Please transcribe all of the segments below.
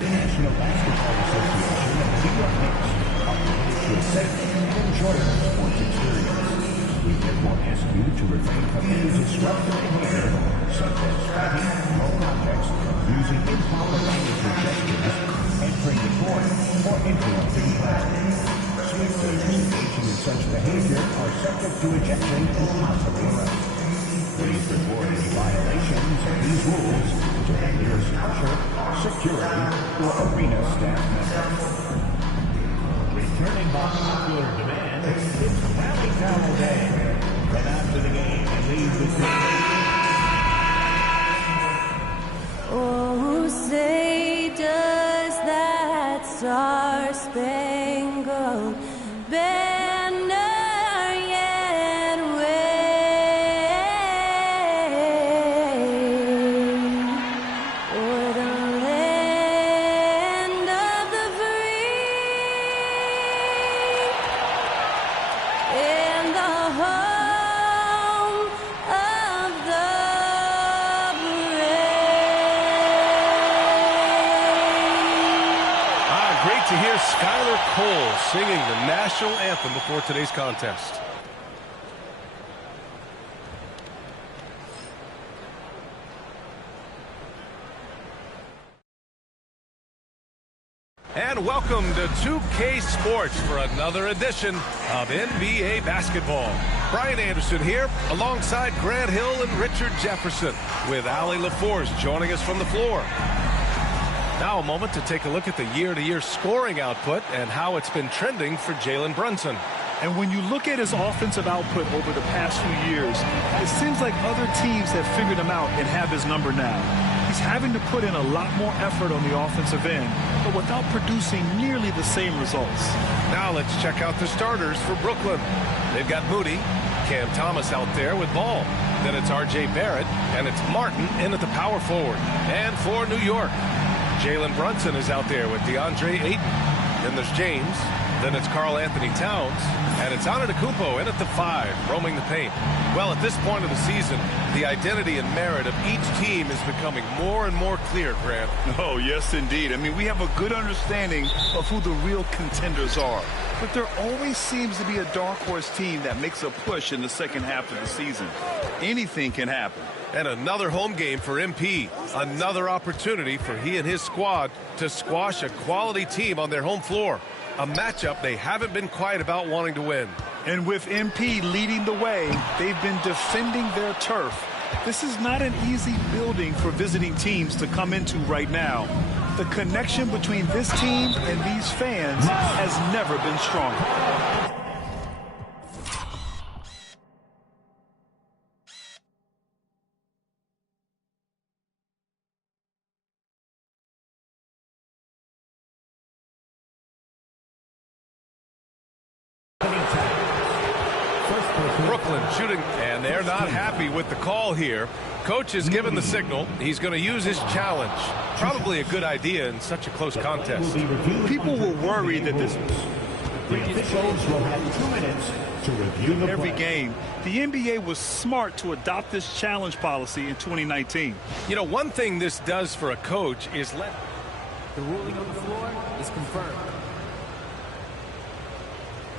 National Basketball Association and New York Knicks are committed to a safe and enjoyable sports experience. We therefore ask you to refrain from any disruptive behavior, such as fighting, throwing objects, using improper language or gestures, entering the court, or influencing play. Swing players engaging in such behavior are subject to ejection and possibly arrest. Please report any violations of these rules to the nearest usher, security, or arena staff member. Returning by popular demand, it's Rally Towel Day. Come after the game and leave the team. Oh, say does that star-spangled banner yet wave o'er the land of the free and the home of the brave. Great to hear Skylar Cole singing the national anthem before today's contest. And welcome to 2K Sports for another edition of NBA basketball. Brian Anderson here alongside Grant Hill and Richard Jefferson, with Allie LaForce joining us from the floor. Now a moment to take a look at the year-to-year scoring output and how it's been trending for Jalen Brunson. And when you look at his offensive output over the past few years, it seems like other teams have figured him out and have his number now. He's having to put in a lot more effort on the offensive end, but without producing nearly the same results. Now let's check out the starters for Brooklyn. They've got Moody, Cam Thomas out there with ball. Then it's R.J. Barrett, and it's Martin in at the power forward. And for New York, Jalen Brunson is out there with DeAndre Ayton. Then there's James. Then it's Karl Anthony Towns. And it's Antetokounmpo in at the 5, roaming the paint. Well, at this point of the season, the identity and merit of each team is becoming more and more clear, Grant. Oh, yes, indeed. I mean, we have a good understanding of who the real contenders are. But there always seems to be a dark horse team that makes a push in the second half of the season. Anything can happen. And another home game for MP. Another opportunity for he and his squad to squash a quality team on their home floor. A matchup they haven't been quiet about wanting to win. And with MP leading the way, they've been defending their turf. This is not an easy building for visiting teams to come into right now. The connection between this team and these fans has never been stronger. Brooklyn shooting, and they're not happy with the call here. Coach has given the signal. He's going to use his challenge. Probably a good idea in such a close contest. People were worried that this officials will have 2 minutes to review the every game. The NBA was smart to adopt this challenge policy in 2019. You know, one thing this does for a coach is let the ruling on the floor is confirmed.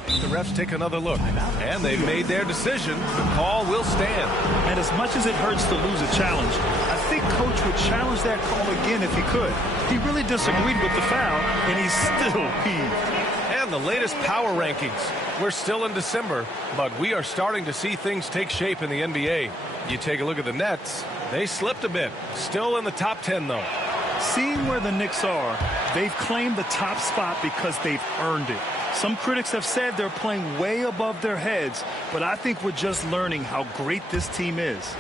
The refs take another look, and they've made their decision. The call will stand. And as much as it hurts to lose a challenge, I think Coach would challenge that call again if he could. He really disagreed with the foul, and he's still peeved. And the latest power rankings. We're still in December, but we are starting to see things take shape in the NBA. You take a look at the Nets. They slipped a bit. Still in the top 10, though. Seeing where the Knicks are, they've claimed the top spot because they've earned it. Some critics have said they're playing way above their heads, but I think we're just learning how great this team is.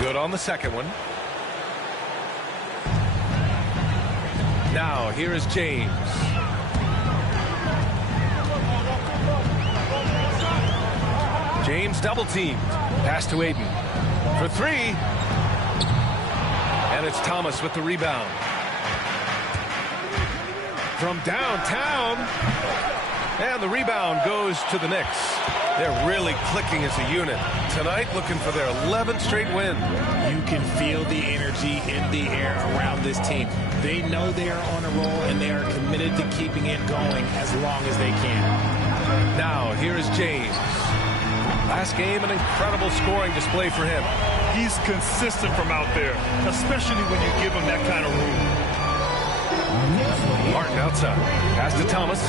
Good on the second one. Now, here is James. James double-teamed. Pass to Ayton. For 3. And it's Thomas with the rebound. from downtown. And the rebound goes to the Knicks. They're really clicking as a unit tonight, looking for their 11th straight win. You can feel the energy in the air around this team. They know they are on a roll, and they are committed to keeping it going as long as they can. Now, here is James. Last game, an incredible scoring display for him. He's consistent from out there, especially when you give him that kind of room. Martin outside. Pass to Thomas.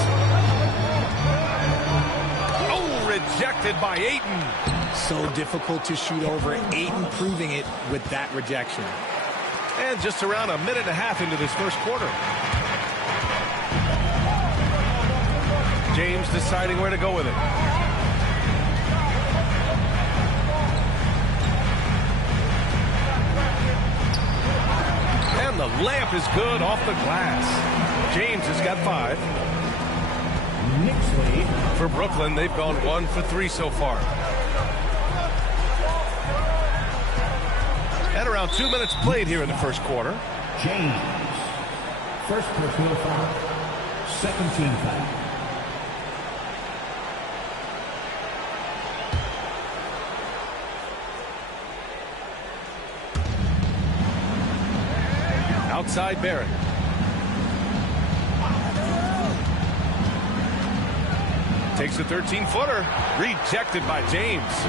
Rejected by Ayton. So difficult to shoot over. Ayton proving it with that rejection. And just around a minute and a half into this first quarter. James deciding where to go with it. And the layup is good off the glass. James has got 5. For Brooklyn, they've gone 1 for 3 so far. And around 2 minutes played here in the first quarter. James. First personal foul. Second team foul. Outside Barrett. Takes a 13-footer. Rejected by James.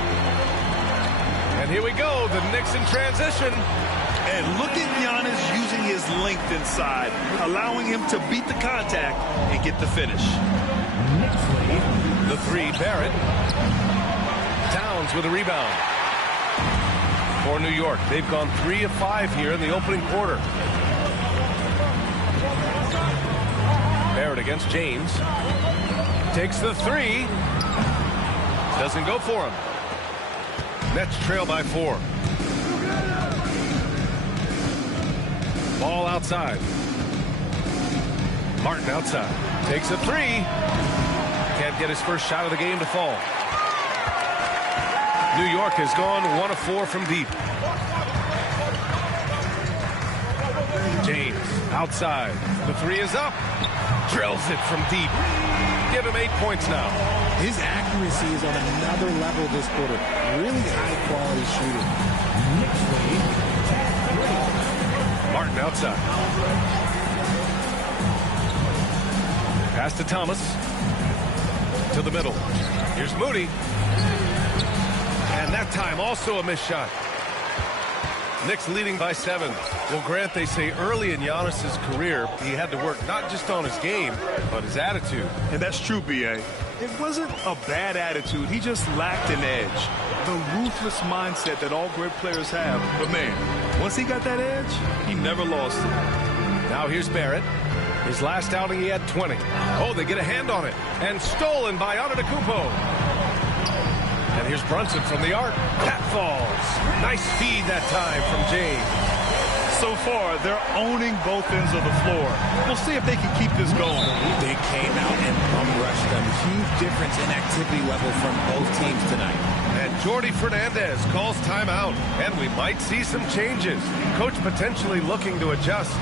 And here we go. The Knicks in transition. And look at Giannis using his length inside, allowing him to beat the contact and get the finish. The 3, Barrett. Towns with a rebound. For New York, they've gone 3 of 5 here in the opening quarter. Barrett against James. Takes the 3. Doesn't go for him. Nets trail by 4. Ball outside. Martin outside. Takes a 3. Can't get his first shot of the game to fall. New York has gone 1 of 4 from deep. James outside. The 3 is up. Drills it from deep. Give him 8 points now. His accuracy is on another level this quarter. Really high-quality shooting. Martin outside. Pass to Thomas. To the middle. Here's Moody. And that time also a missed shot. Knicks leading by 7. Well, Grant, they say early in Giannis's career, he had to work not just on his game, but his attitude. And that's true, B.A. It wasn't a bad attitude. He just lacked an edge. The ruthless mindset that all great players have. But, man, once he got that edge, he never lost it. Now here's Barrett. His last outing, he had 20. Oh, they get a hand on it. And stolen by Antetokounmpo. And here's Brunson from the arc. That falls. Nice feed that time from James. So far, they're owning both ends of the floor. We'll see if they can keep this going. They came out and bum-rushed them. Huge difference in activity level from both teams tonight. And Jordi Fernandez calls timeout. And we might see some changes. Coach potentially looking to adjust.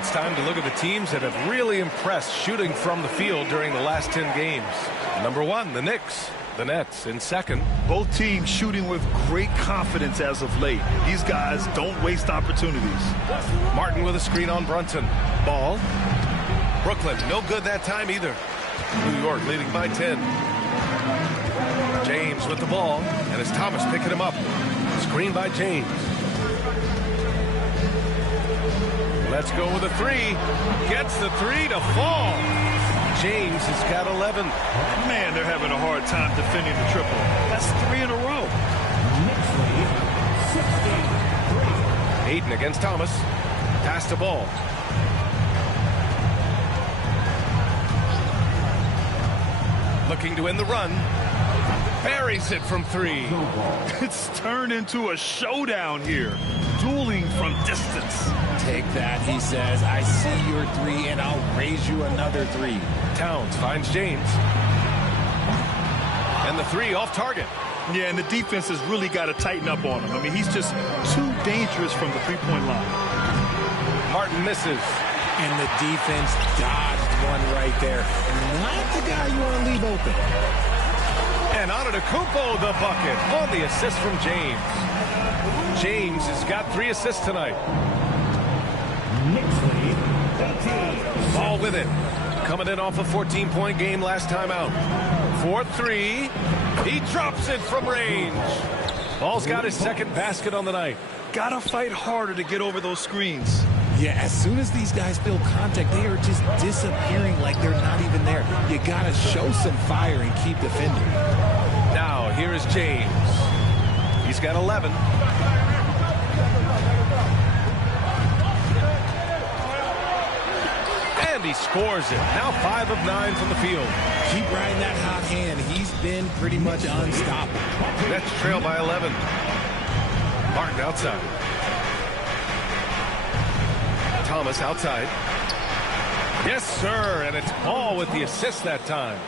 It's time to look at the teams that have really impressed shooting from the field during the last 10 games. Number 1, the Knicks. The Nets in second. Both teams shooting with great confidence as of late. These guys don't waste opportunities. Martin with a screen on Brunson. Ball. Brooklyn, no good that time either. New York leading by 10. James with the ball. And it's Thomas picking him up. Screen by James. Let's go with a 3. Gets the 3 to fall. James has got 11. Man, they're having a hard time defending the triple. That's 3 in a row. Ayton against Thomas. Pass to ball. Looking to end the run. Buries it from 3. It's turned into a showdown here. Dueling from distance. Take that, he says. I see your 3, and I'll raise you another 3. Towns finds James. And the 3 off target. Yeah, and the defense has really got to tighten up on him. I mean, he's just too dangerous from the three-point line. Martin misses. And the defense dodged one right there. Not the guy you want to leave open. And Antetokounmpo the bucket on the assist from James. James has got 3 assists tonight. Knicks lead 18. Ball with it. Coming in off a 14-point game last time out. 4-3. He drops it from range. Ball's got his second basket on the night. Got to fight harder to get over those screens. Yeah, as soon as these guys feel contact, they are just disappearing like they're not even there. You got to show some fire and keep defending. Now, here is James. He's got 11. And he scores it. Now 5 of 9 from the field. Keep riding that hot hand. He's been pretty much unstoppable. Nets trail by 11. Martin outside. Thomas outside. Yes, sir, and it's Ball with the assist that time.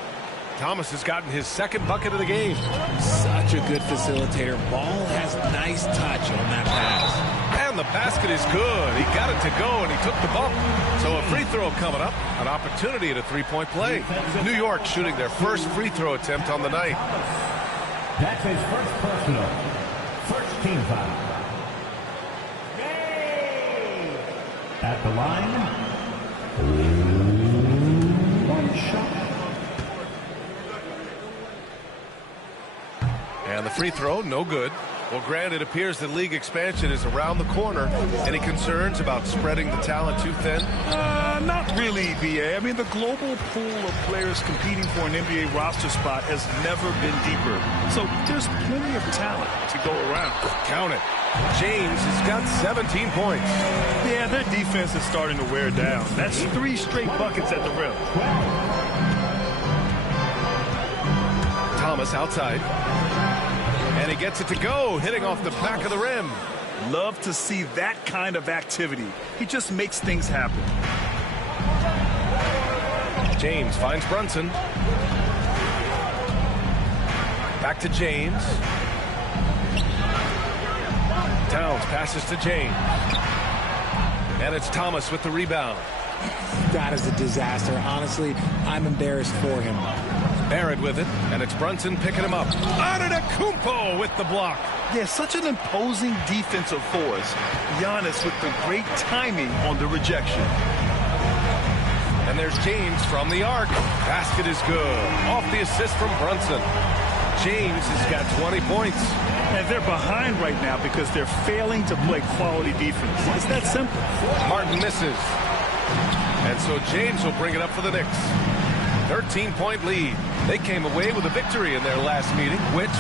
Thomas has gotten his second bucket of the game. Such a good facilitator. Ball has nice touch on that pass. And the basket is good. He got it to go, and he took the bump. So a free throw coming up, an opportunity at a three-point play. New York shooting their first free throw attempt on the night. That's his first personal. First team foul. At the line, 1 shot. And the free throw, no good. Well, Grant, it appears that league expansion is around the corner. Any concerns about spreading the talent too thin? Not really, VA. I mean, the global pool of players competing for an NBA roster spot has never been deeper. So there's plenty of talent to go around. Count it. James has got 17 points. Yeah, their defense is starting to wear down. That's 3 straight buckets at the rim. Thomas outside. And he gets it to go, hitting off the back of the rim. Love to see that kind of activity. He just makes things happen. James finds Brunson. Back to James. Towns passes to James. And it's Thomas with the rebound. That is a disaster. Honestly, I'm embarrassed for him. Barrett with it, and it's Brunson picking him up. Antetokounmpo with the block. Yeah, such an imposing defensive force. Giannis with the great timing on the rejection. And there's James from the arc. Basket is good. Off the assist from Brunson. James has got 20 points. And they're behind right now because they're failing to play quality defense. It's that simple. Martin misses. And so James will bring it up for the Knicks. 13-point lead. They came away with a victory in their last meeting, which...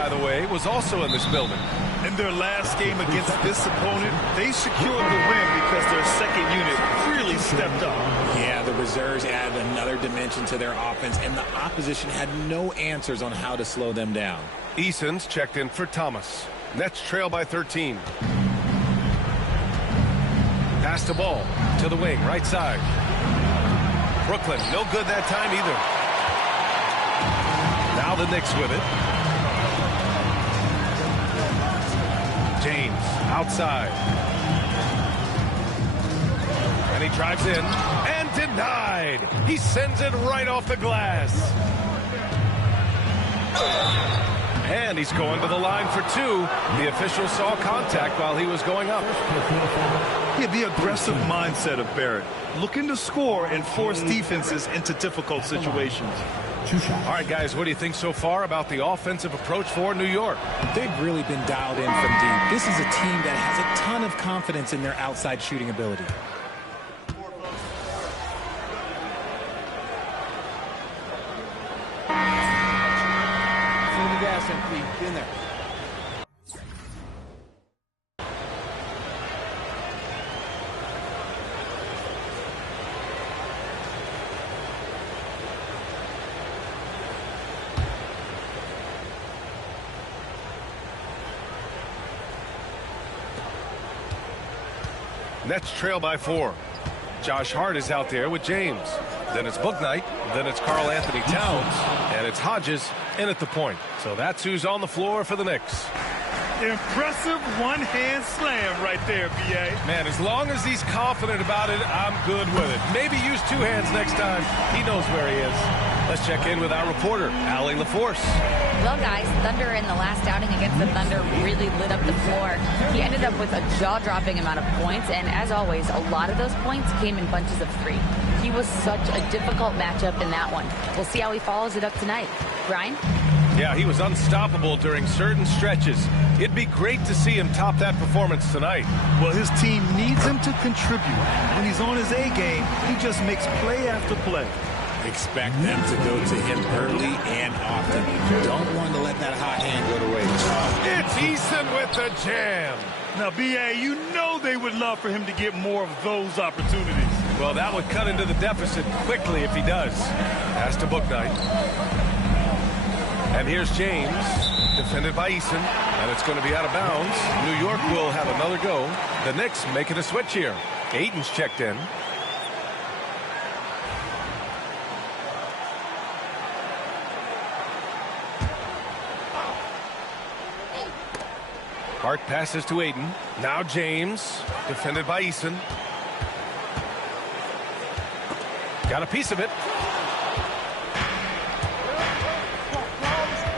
by the way, was also in this building. In their last game against this opponent, they secured the win because their second unit really stepped up. Yeah, the reserves added another dimension to their offense, and the opposition had no answers on how to slow them down. Eason's checked in for Thomas. Nets trail by 13. Pass the ball to the wing, right side. Brooklyn, no good that time either. Now the Knicks with it. James outside. And he drives in and denied. He sends it right off the glass. And he's going to the line for two. The official saw contact while he was going up. Yeah, the aggressive mindset of Barrett, looking to score and force defenses into difficult situations. All right, guys, what do you think so far about the offensive approach for New York? They've really been dialed in from deep. This is a team that has a ton of confidence in their outside shooting ability. Fill the gas in, please. Get in there. Nets trail by 4. Josh Hart is out there with James. Then it's Bouknight. Then it's Karl Anthony Towns. And it's Hodges in at the point. So that's who's on the floor for the Knicks. Impressive one-hand slam right there, B.A. Man, as long as he's confident about it, I'm good with it. Maybe use two hands next time. He knows where he is. Let's check in with our reporter, Allie LaForce. Well, guys, Thunder in the last outing against the Thunder really lit up the floor. He ended up with a jaw-dropping amount of points, and as always, a lot of those points came in bunches of 3. He was such a difficult matchup in that one. We'll see how he follows it up tonight. Brian? Yeah, he was unstoppable during certain stretches. It'd be great to see him top that performance tonight. Well, his team needs him to contribute. When he's on his A game, he just makes play after play. Expect them to go to him early and often. Don't want to let that hot hand go to waste. It's Eason with the jam. Now, B.A., you know they would love for him to get more of those opportunities. Well, that would cut into the deficit quickly if he does. Pass to Bouknight. And here's James, defended by Eason, and it's going to be out of bounds. New York will have another go. The Knicks making a switch here. Ayton's checked in. Hart passes to Ayton. Now James, defended by Eason. Got a piece of it.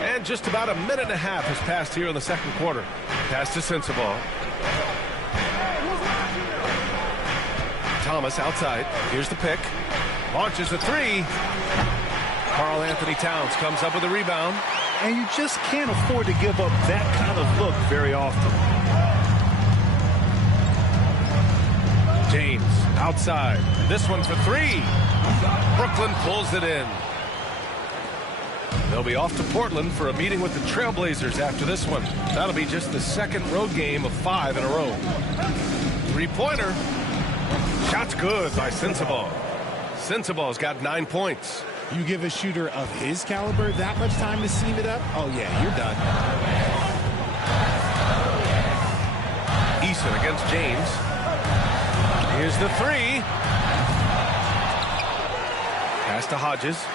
And just about a minute and a half has passed here in the second quarter. Pass to Sensabaugh. Thomas outside. Here's the pick. Launches a 3. Karl Anthony Towns comes up with a rebound. And you just can't afford to give up that kind of look very often. James outside. This one for 3. Brooklyn pulls it in. They'll be off to Portland for a meeting with the Trailblazers after this one. That'll be just the second road game of 5 in a row. 3-pointer. Shot's good by Sensabaugh. Sensabaugh's got 9 points. You give a shooter of his caliber that much time to seam it up? Oh, yeah, you're done. Eason against James. Here's the 3. Pass to Hodges.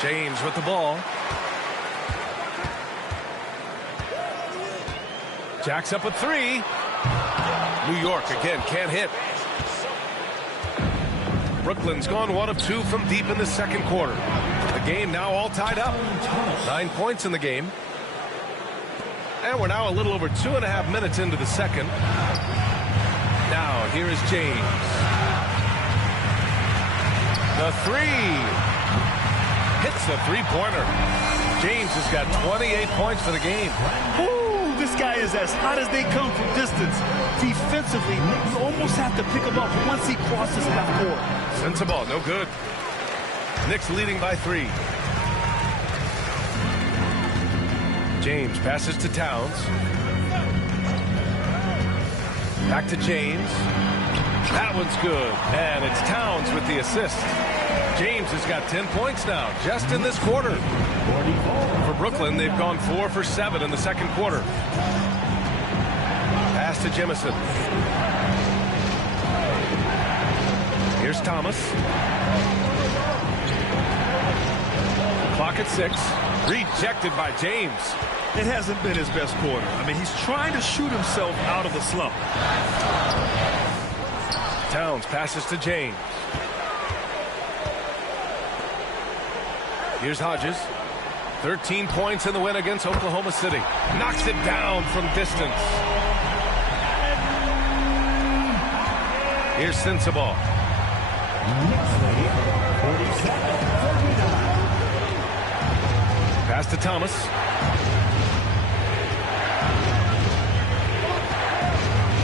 James with the ball. Jacks up with 3. New York again can't hit. Brooklyn's gone 1 of 2 from deep in the second quarter. The game now all tied up. 9 points in the game. And we're now a little over 2.5 minutes into the second. Now here is James. The 3. Hits the 3-pointer. James has got 28 points for the game. Ooh, this guy is as hot as they come from distance. Defensively, you almost have to pick him up once he crosses half court. Sensabaugh, no good. Knicks leading by 3. James passes to Towns. Back to James. That one's good. And it's Towns with the assist. James has got 10 points now, just in this quarter. For Brooklyn, they've gone 4 for 7 in the second quarter. Pass to Jemison. Here's Thomas. Clock at 6. Rejected by James. It hasn't been his best quarter. I mean, he's trying to shoot himself out of the slump. Towns passes to James. Here's Hodges. 13 points in the win against Oklahoma City. Knocks it down from distance. Here's Sensabaugh. Pass to Thomas.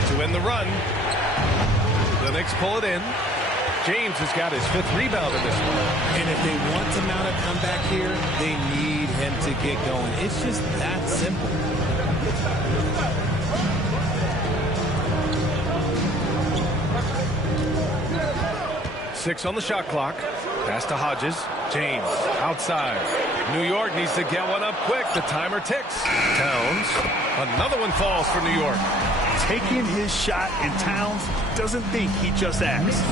To win the run. The Knicks pull it in. James has got his 5th rebound in this one. And if they want to mount a comeback here, they need him to get going. It's just that simple. Six on the shot clock. Pass to Hodges. James outside. New York needs to get one up quick. The timer ticks. Towns. Another one falls for New York. Taking his shot, and Towns doesn't think he just asked.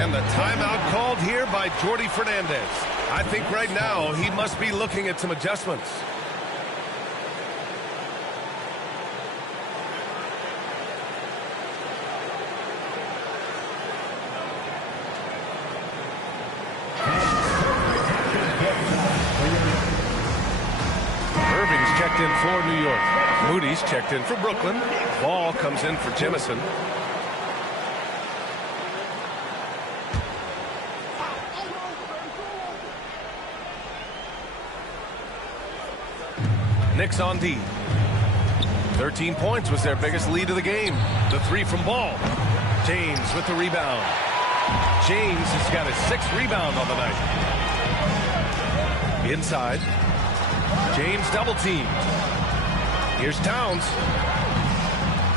And the timeout called here by Jordi Fernandez. I think right now he must be looking at some adjustments. Irving's checked in for New York. Moody's checked in for Brooklyn. Ball comes in for Jemison. Knicks on D. 13 points was their biggest lead of the game. The 3 from Ball. James with the rebound. James has got his 6th rebound on the night. Inside. James double teamed. Here's Towns.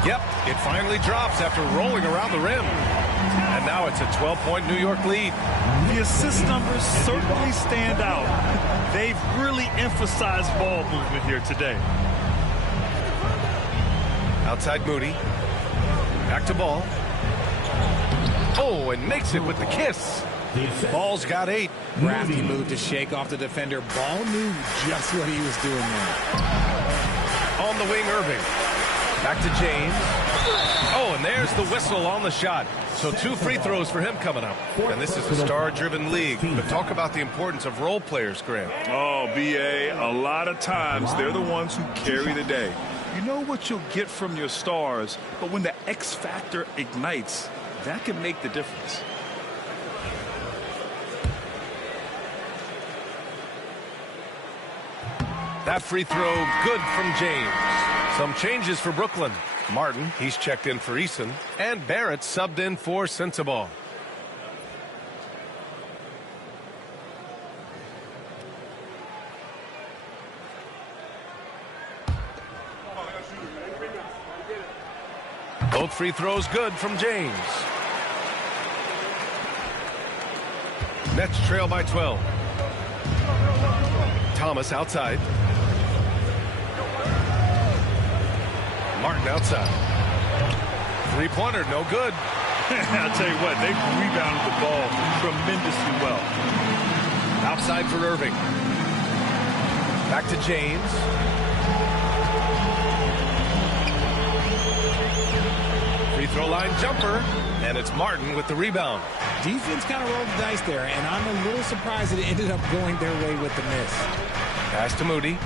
Yep, it finally drops after rolling around the rim. And now it's a 12-point New York lead. The assist numbers certainly stand out. They've really emphasized ball movement here today. Outside Moody. Back to Ball. Oh, and makes it with the kiss. Ball's got 8. Crafty move to shake off the defender. Ball knew just what he was doing there. On the wing, Irving. Back to James. Oh, and there's the whistle on the shot. So 2 free throws for him coming up. And this is a star-driven league. But talk about the importance of role players, Graham. Oh, B.A., a lot of times they're the ones who carry the day. You know what you'll get from your stars, but when the X factor ignites, that can make the difference. That free throw good from James. Some changes for Brooklyn. Martin, he's checked in for Eason. And Barrett subbed in for Sensabaugh. Both free throws good from James. Nets trail by 12. Thomas outside. Martin outside. Three-pointer, no good. I'll tell you what, they've rebounded the ball tremendously well. Outside for Irving. Back to James. Free throw line jumper, and it's Martin with the rebound. Defense kind of rolled the dice there, and I'm a little surprised that it ended up going their way with the miss. Pass to Moody.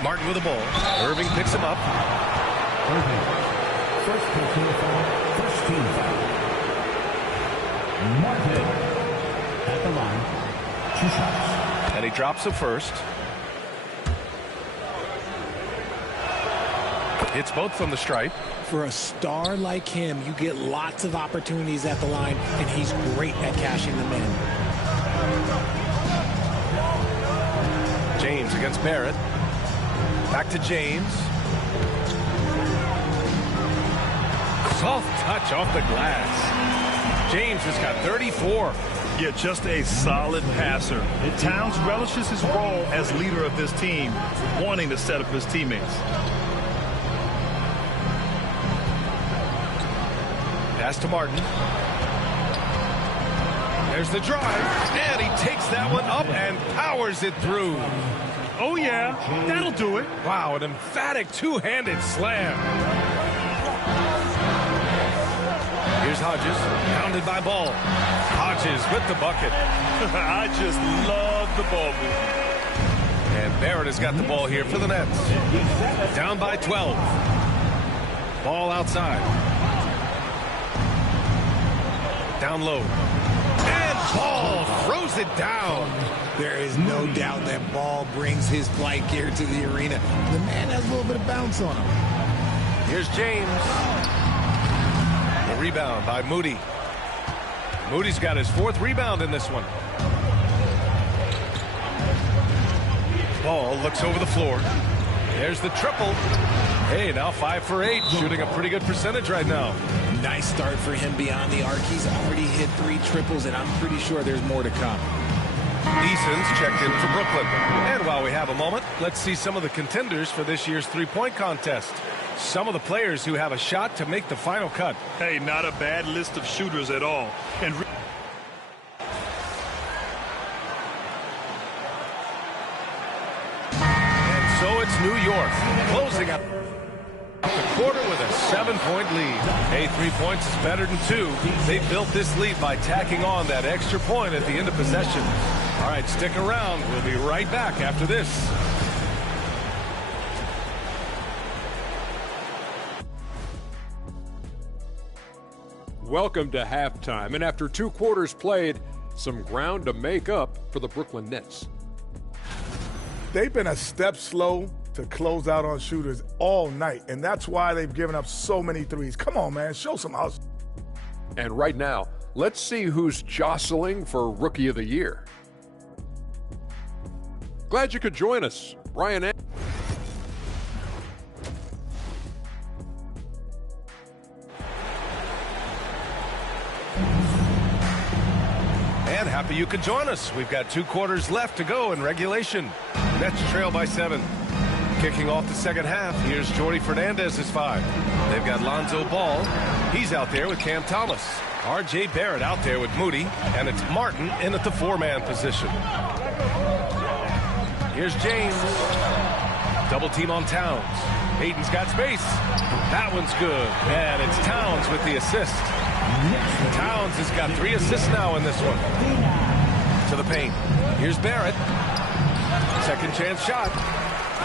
Martin with the ball. Irving picks him up. Irving. First personal foul. First team foul. Martin at the line. 2 shots. And he drops the first. Hits both from the stripe. For a star like him, you get lots of opportunities at the line, and he's great at cashing them in. James against Barrett. Back to James. Soft touch off the glass. James has got 34. Yeah, just a solid passer. Towns relishes his role as leader of this team, wanting to set up his teammates. Pass to Martin. There's the drive, and he takes that one up and powers it through. Oh, yeah, that'll do it. Wow, an emphatic two-handed slam. Here's Hodges, pounded by Ball. Hodges with the bucket. I just love the ball movement. And Barrett has got the ball here for the Nets. Down by 12. Ball outside. Down low. And Ball throws it down. There is no doubt that Ball brings his flight gear to the arena. The man has a little bit of bounce on him. Here's James. The rebound by Moody. Moody's got his fourth rebound in this one. Ball looks over the floor. There's the triple. Hey, now 5 for 8, shooting a pretty good percentage right now. Nice start for him beyond the arc. He's already hit 3 triples, and I'm pretty sure there's more to come. Eason's checked in for Brooklyn. And while we have a moment, let's see some of the contenders for this year's three-point contest. Some of the players who have a shot to make the final cut. Hey, not a bad list of shooters at all. And so it's New York closing up the quarter with a 7-point lead. Hey, 3 points is better than 2. They built this lead by tacking on that extra point at the end of possession. All right, stick around. We'll be right back after this. Welcome to halftime, and after 2 quarters played, some ground to make up for the Brooklyn Nets. They've been a step slow to close out on shooters all night, and that's why they've given up so many threes. Come on, man, show some hustle. And right now, let's see who's jostling for Rookie of the Year. Glad you could join us, Brian. And happy you could join us. We've got 2 quarters left to go in regulation. Nets trail by 7. Kicking off the second half, here's Jordy Fernandez's 5. They've got Lonzo Ball. He's out there with Cam Thomas. R.J. Barrett out there with Moody. And it's Martin in at the 4-man position. Here's James. Double team on Towns. Hayden's got space. That one's good. And it's Towns with the assist. Towns has got 3 assists now in this one. To the paint. Here's Barrett. Second chance shot.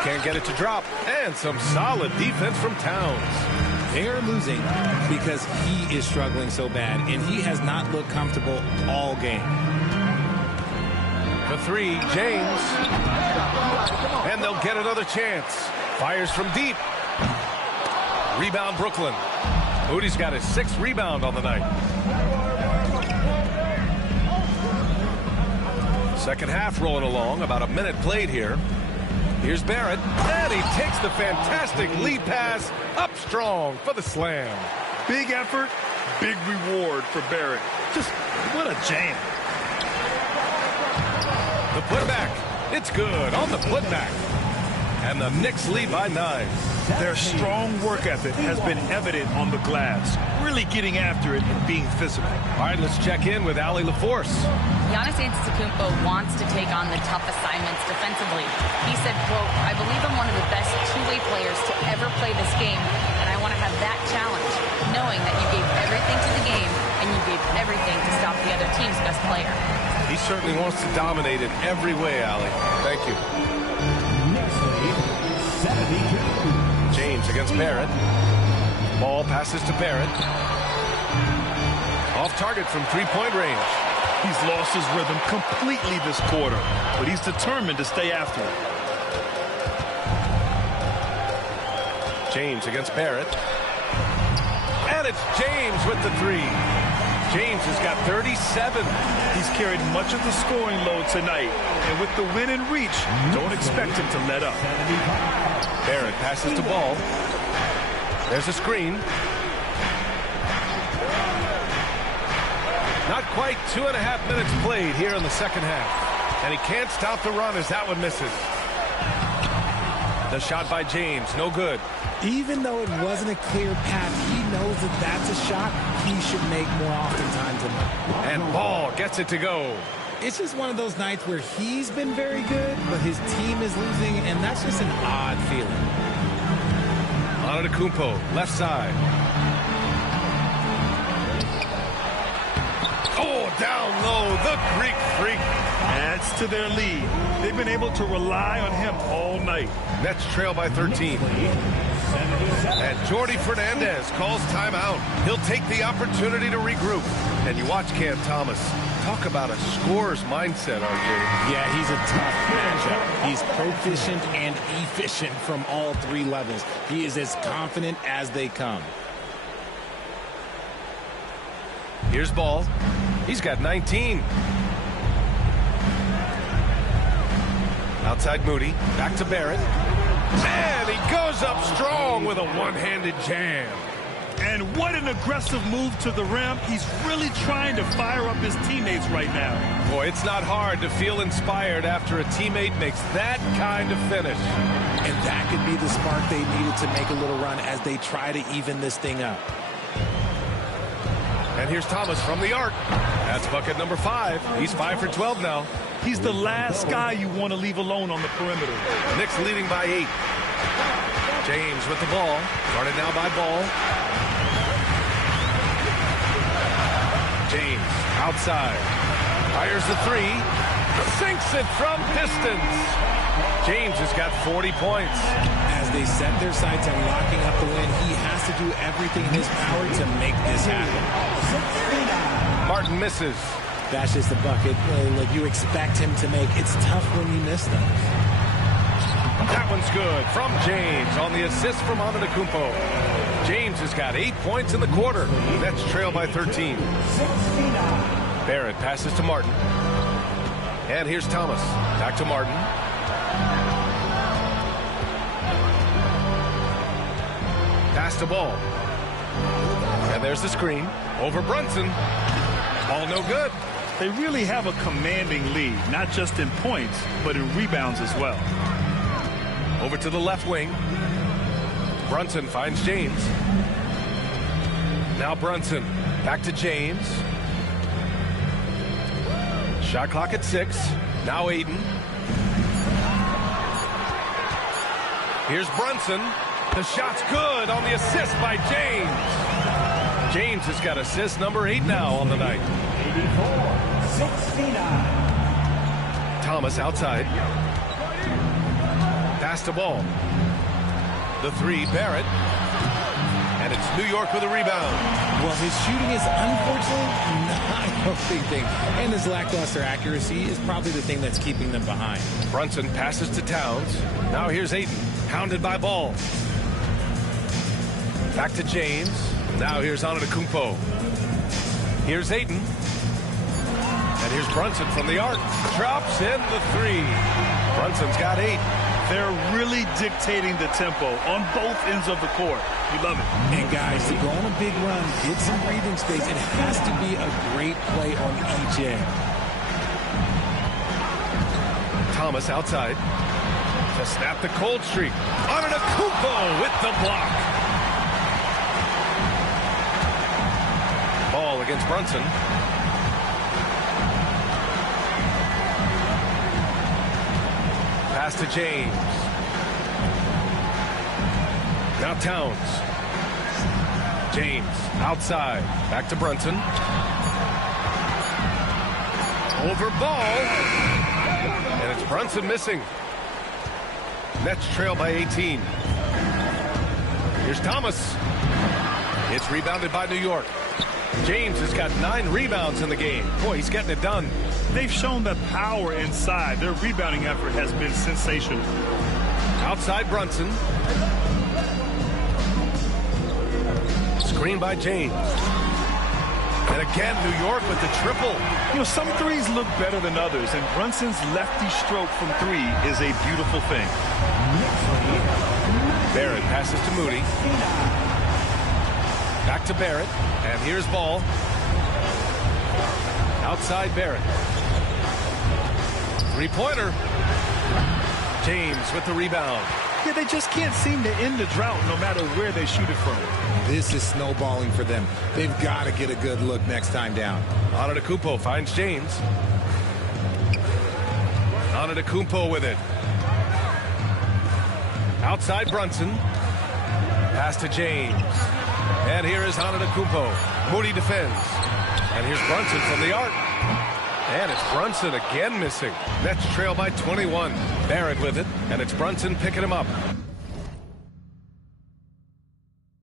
Can't get it to drop. And some solid defense from Towns. They are losing because he is struggling so bad, and he has not looked comfortable all game. The 3, James. And they'll get another chance. Fires from deep. Rebound Brooklyn. Moody's got his 6th rebound on the night. Second half rolling along, about a minute played here. Here's Barrett, and he takes the fantastic lead pass up strong for the slam. big effort, big reward for Barrett. Just what a jam. The putback, it's good on the putback. And the Knicks lead by 9. Their strong work ethic has been evident on the glass, really getting after it and being physical. All right, let's check in with Allie LaForce. Giannis Antetokounmpo wants to take on the tough assignments defensively. He said, quote, "I believe I'm one of the best two-way players to ever play this game, and I want to have that challenge, knowing that you gave everything to the game and you gave everything to stop the other team's best player." He certainly wants to dominate in every way, Allie. Thank you. Next lead, 72. James against Barrett. Ball passes to Barrett. Off target from three-point range. He's lost his rhythm completely this quarter, but he's determined to stay after it. James against Barrett. And it's James with the 3. James has got 37. He's carried much of the scoring load tonight. And with the win in reach, don't expect him to let up. Barrett passes to Ball. There's a screen. Not quite 2.5 minutes played here in the second half. And he can't stop the run as that one misses. The shot by James, no good. Even though it wasn't a clear path, he knows that that's a shot he should make more oftentimes than not. And Ball gets it to go. It's just one of those nights where he's been very good, but his team is losing, and that's just an odd feeling. Antetokounmpo, left side. Oh, down low, the Greek freak. Adds to their lead. They've been able to rely on him all night. Nets trail by 13. And Jordy Fernandez calls timeout. He'll take the opportunity to regroup. And you watch Cam Thomas. Talk about a scorer's mindset, RJ. Yeah, he's a tough matchup. He's proficient and efficient from all three levels. He is as confident as they come. Here's Ball. He's got 19. Outside Moody. Back to Barrett. And he goes up strong with a one-handed jam. And what an aggressive move to the rim. He's really trying to fire up his teammates right now. Boy, it's not hard to feel inspired after a teammate makes that kind of finish. And that could be the spark they needed to make a little run as they try to even this thing up. And here's Thomas from the arc. That's bucket number 5. He's 5 for 12 now. He's the last guy you want to leave alone on the perimeter. Knicks leading by 8. James with the ball. Guarded now by Ball. James outside. Fires the 3. Sinks it from distance. James has got 40 points. As they set their sights on locking up the win, he has to do everything in his power to make this happen. Martin misses. That's just the bucket like you expect him to make. It's tough when you miss them. That one's good from James on the assist from Antetokounmpo. James has got 8 points in the quarter. That's trail by 13. Barrett passes to Martin. And here's Thomas. Back to Martin. Pass to Ball. And there's the screen. Over Brunson. Ball no good. They really have a commanding lead, not just in points, but in rebounds as well. Over to the left wing. Brunson finds James. Now Brunson. Back to James. Shot clock at 6. Now Aiden. Here's Brunson. The shot's good on the assist by James. James has got assist number 8 now on the night. 84-69. Thomas outside. Pass to Ball. The 3, Barrett. And it's New York with a rebound. Well, his shooting is unfortunately not a big thing. And his lackluster accuracy is probably the thing that's keeping them behind. Brunson passes to Towns. Now here's Aiden. Hounded by Ball. Back to James. Now here's Antetokounmpo. Here's Aiden. And here's Brunson from the arc. Drops in the 3. Brunson's got 8. They're really dictating the tempo on both ends of the court. You love it. And guys, to go on a big run, get some breathing space, it has to be a great play on each end. Thomas outside. To snap the cold streak. Antetokounmpo with the block. Ball against Brunson. Pass to James. Now Towns. James outside. Back to Brunson. Over Ball. And it's Brunson missing. Nets trail by 18. Here's Thomas. It's rebounded by New York. James has got 9 rebounds in the game. Boy, he's getting it done. They've shown the power inside. Their rebounding effort has been sensational. Outside Brunson. Screen by James. And a Again, New York with the triple. You know, some threes look better than others, and Brunson's lefty stroke from three is a beautiful thing. Barrett passes to Moody. Back to Barrett, and here's Ball. Outside Barrett. Three-pointer. James with the rebound. Yeah, they just can't seem to end the drought no matter where they shoot it from. This is snowballing for them. They've got to get a good look next time down. Antetokounmpo finds James. Antetokounmpo with it. Outside Brunson. Pass to James. And here is Antetokounmpo. Moody defends. And here's Brunson from the arc. And it's Brunson again missing. Nets trail by 21. Barrett with it, and it's Brunson picking him up.